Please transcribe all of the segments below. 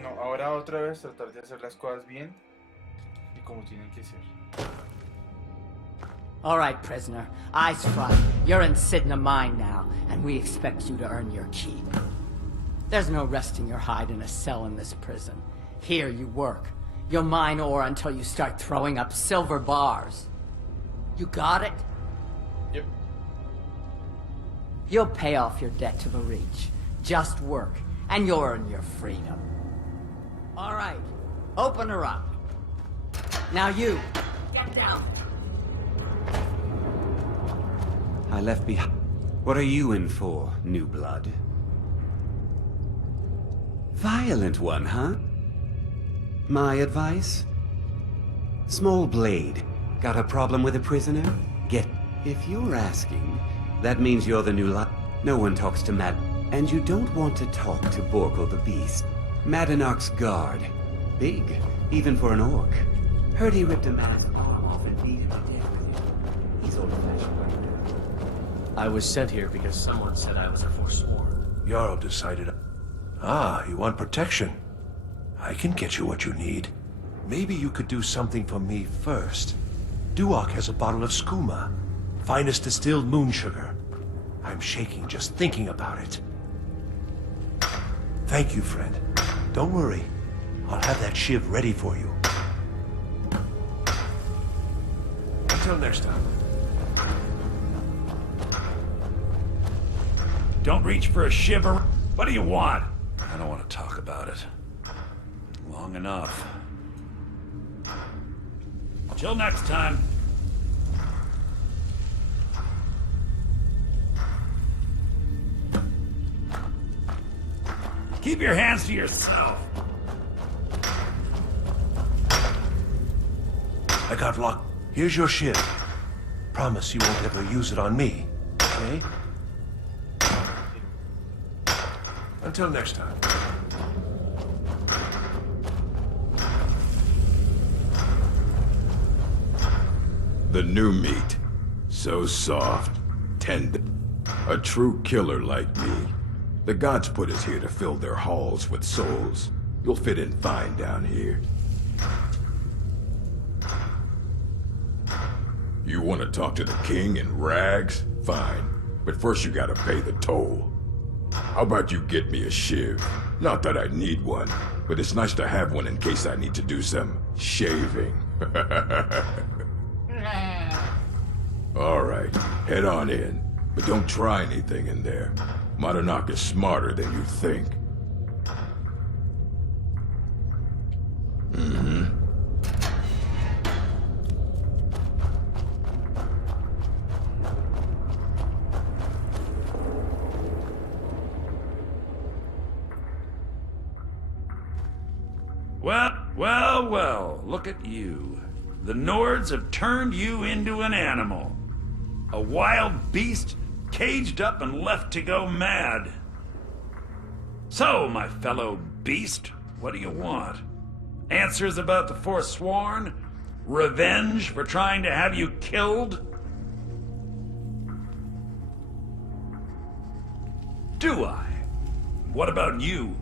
Bueno, ahora otra vez tratar de hacer las cosas bien y como tienen que ser. All right, prisoner. Eyes front. You're in Sidna mine now, and we expect you to earn your keep. There's no resting your hide in a cell in this prison. Here you work. You'll mine ore until you start throwing up silver bars. You got it? Yep. You'll pay off your debt to the Reach. Just work, and you'll earn your freedom. All right. Open her up. Now you, get down. I left behind. What are you in for, new blood? Violent one, huh? My advice? Small blade. Got a problem with a prisoner? Get... If you're asking, that means you're the new lot. No one talks to Matt. And you don't want to talk to Borkle the Beast. Madanach's guard. Big, even for an orc. Heard he ripped a man's arm off and beat him to death with it. He's old-fashioned right now. I was sent here because someone said I was a forsworn. Jarl decided... Ah, you want protection? I can get you what you need. Maybe you could do something for me first. Duak has a bottle of skooma. Finest distilled moon sugar. I'm shaking just thinking about it. Thank you, friend. Don't worry. I'll have that shiv ready for you. Until next time. Don't reach for a shiver. What do you want? I don't want to talk about it. Long enough. Till next time. Keep your hands to yourself. I got locked. Here's your shiv. Promise you won't ever use it on me, okay? Until next time. The new meat. So soft, tender. A true killer like me. The gods put us here to fill their halls with souls. You'll fit in fine down here. You want to talk to the king in rags? Fine. But first you gotta pay the toll. How about you get me a shiv? Not that I need one, but it's nice to have one in case I need to do some shaving. All right, head on in. But don't try anything in there. Madanach is smarter than you think. Well, look at you. The Nords have turned you into an animal. A wild beast, caged up and left to go mad. So, my fellow beast, what do you want? Answers about the Forsworn? Revenge for trying to have you killed? Do I? What about you?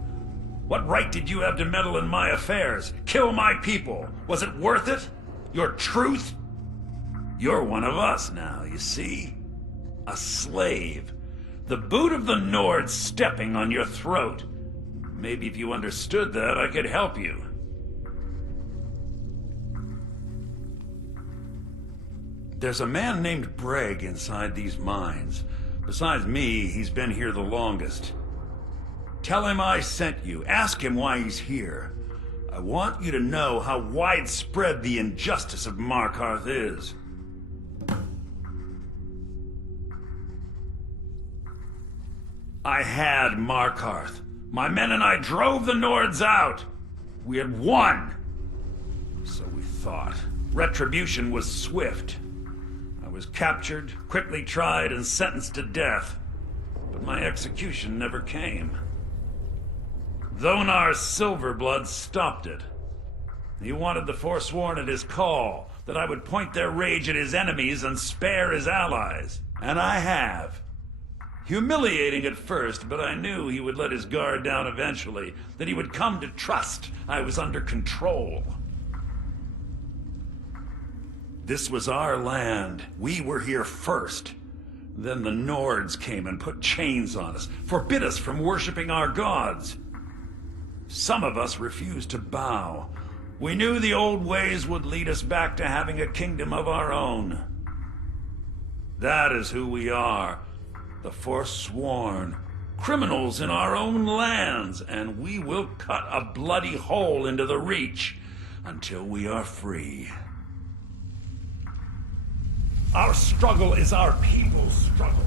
What right did you have to meddle in my affairs? Kill my people? Was it worth it? Your truth? You're one of us now, you see? A slave. The boot of the Nords stepping on your throat. Maybe if you understood that, I could help you. There's a man named Breg inside these mines. Besides me, he's been here the longest. Tell him I sent you. Ask him why he's here. I want you to know how widespread the injustice of Markarth is. I had Markarth. My men and I drove the Nords out. We had won. So we thought. Retribution was swift. I was captured, quickly tried, and sentenced to death. But my execution never came. Dhonar's Silverblood stopped it. He wanted the Forsworn at his call, that I would point their rage at his enemies and spare his allies. And I have. Humiliating at first, but I knew he would let his guard down eventually, that he would come to trust I was under control. This was our land. We were here first. Then the Nords came and put chains on us, forbid us from worshipping our gods. Some of us refused to bow. We knew the old ways would lead us back to having a kingdom of our own. That is who we are, the forsworn, criminals in our own lands, and we will cut a bloody hole into the Reach until we are free. Our struggle is our people's struggle.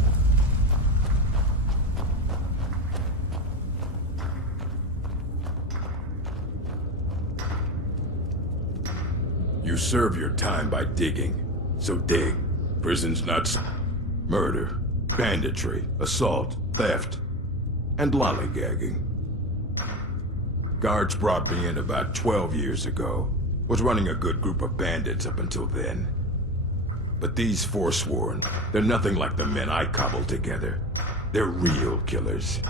You serve your time by digging, so dig. Prison's not murder, banditry, assault, theft, and lollygagging. Guards brought me in about 12 years ago. Was running a good group of bandits up until then. But these Forsworn, they're nothing like the men I cobbled together. They're real killers.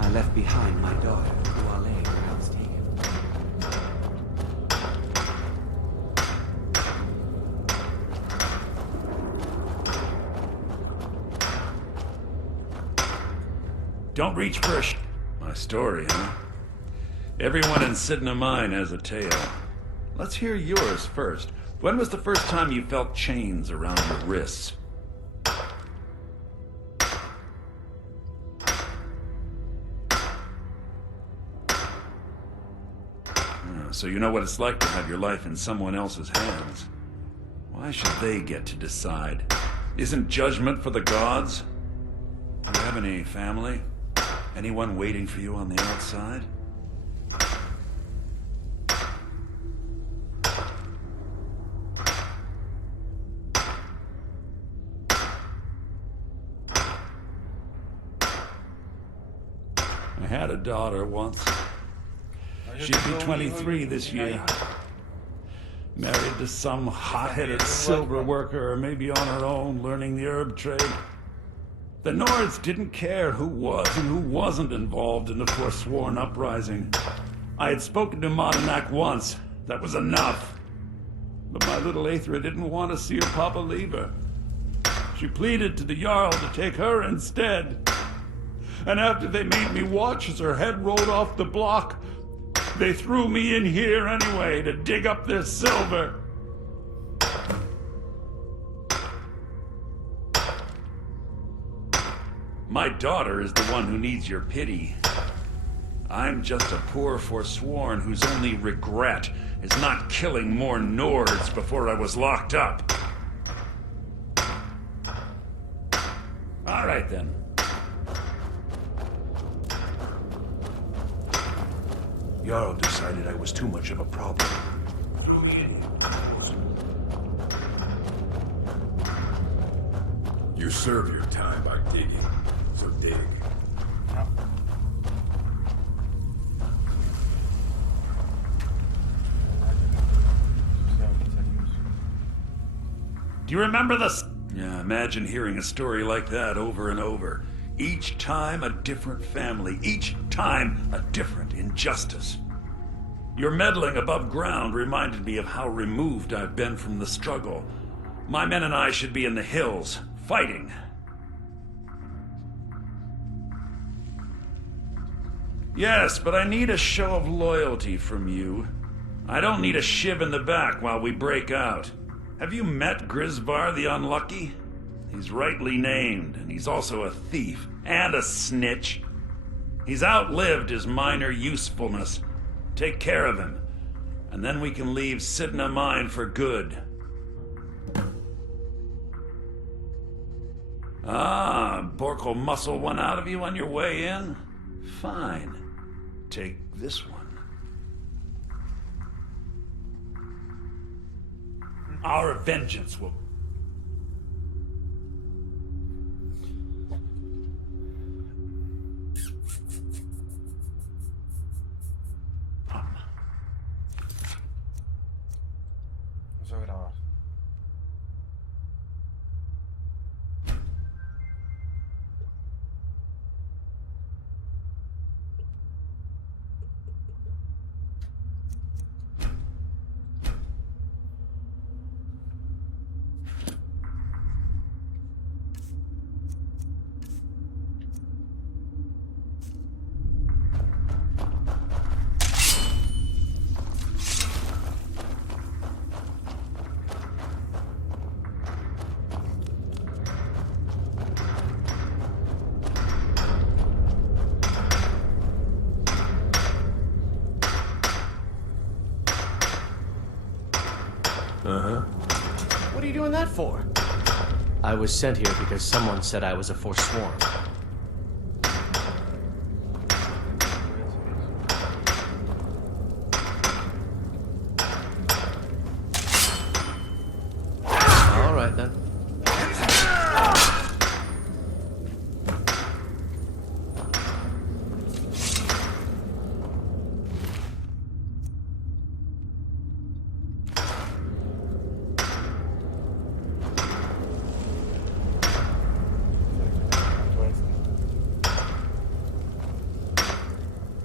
I left behind my daughter, who I lay when I was taken. Don't reach for my story, huh? Everyone in Sidna Mine has a tale. Let's hear yours first. When was the first time you felt chains around your wrists? So you know what it's like to have your life in someone else's hands. Why should they get to decide? Isn't judgment for the gods? Do you have any family? Anyone waiting for you on the outside? I had a daughter once. She'd be 23 this year. Married to some hot-headed silver worker, or maybe on her own, learning the herb trade. The Nords didn't care who was and who wasn't involved in the Forsworn uprising. I had spoken to Monanak once. That was enough. But my little Aethra didn't want to see her papa leave her. She pleaded to the Jarl to take her instead. And after they made me watch as her head rolled off the block, they threw me in here anyway to dig up their silver. My daughter is the one who needs your pity. I'm just a poor Forsworn whose only regret is not killing more Nords before I was locked up. All right then. Jarl decided I was too much of a problem. Threw me in. You serve your time by digging, so dig. Do you remember this? Yeah, imagine hearing a story like that over and over. Each time a different family, each time a different injustice. Your meddling above ground reminded me of how removed I've been from the struggle. My men and I should be in the hills, fighting. Yes, but I need a show of loyalty from you. I don't need a shiv in the back while we break out. Have you met Grisvar the Unlucky? He's rightly named, and he's also a thief and a snitch. He's outlived his minor usefulness. Take care of him, and then we can leave Sidna Mine for good. Ah, Bork will muscle one out of you on your way in? Fine. Take this one. Our vengeance will... Vamos a grabar. doing that for? I was sent here because someone said I was a forsworn. All right, then.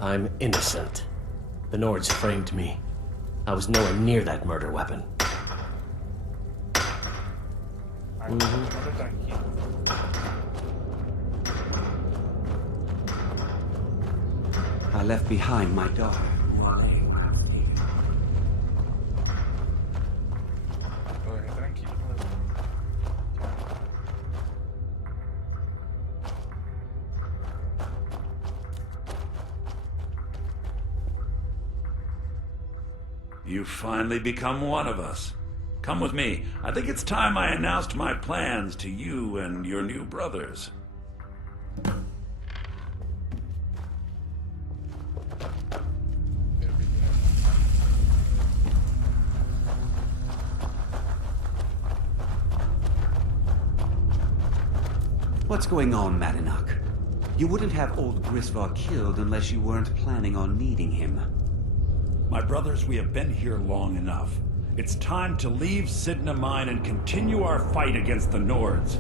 I'm innocent. The Nords framed me. I was nowhere near that murder weapon. I left behind my daughter. Tranquilo. You've finally become one of us. Come with me. I think it's time I announced my plans to you and your new brothers. What's going on, Madanach? You wouldn't have old Grisvar killed unless you weren't planning on needing him. My brothers, we have been here long enough. It's time to leave Sidna Mine and continue our fight against the Nords.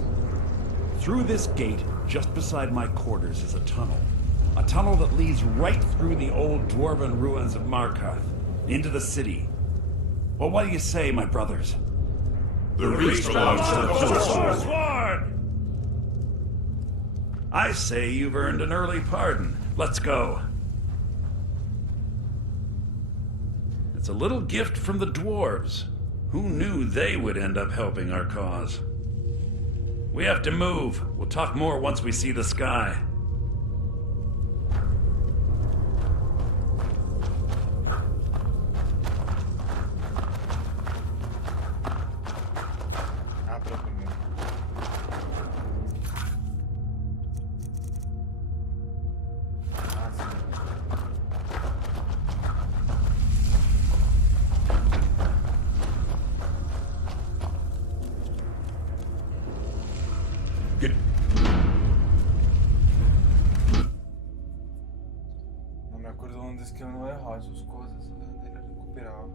Through this gate, just beside my quarters, is a tunnel. A tunnel that leads right through the old dwarven ruins of Markarth, into the city. Well, what do you say, my brothers? The reach belongs to the Forsworn! I say you've earned an early pardon. Let's go. It's a little gift from the dwarves. Who knew they would end up helping our cause? We have to move. We'll talk more once we see the sky. Ah, pero primero. Ah, sí. Get... No me acuerdo dónde es que uno dejaba sus cosas o de dónde las recuperaba.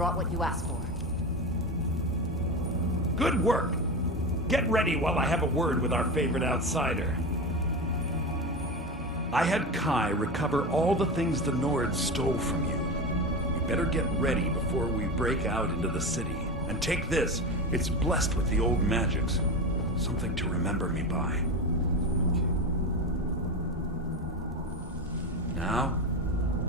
brought what you asked for. Good work. Get ready while I have a word with our favorite outsider. I had Kai recover all the things the Nords stole from you. We better get ready before we break out into the city. And take this. It's blessed with the old magics. Something to remember me by. Now,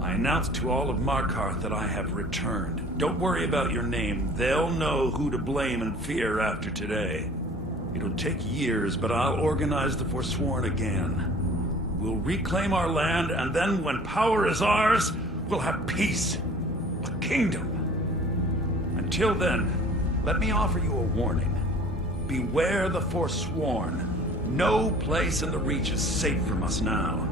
I announce to all of Markarth that I have returned. Don't worry about your name. They'll know who to blame and fear after today. It'll take years, but I'll organize the Forsworn again. We'll reclaim our land, and then when power is ours, we'll have peace. A kingdom. Until then, let me offer you a warning. Beware the Forsworn. No place in the Reach is safe from us now.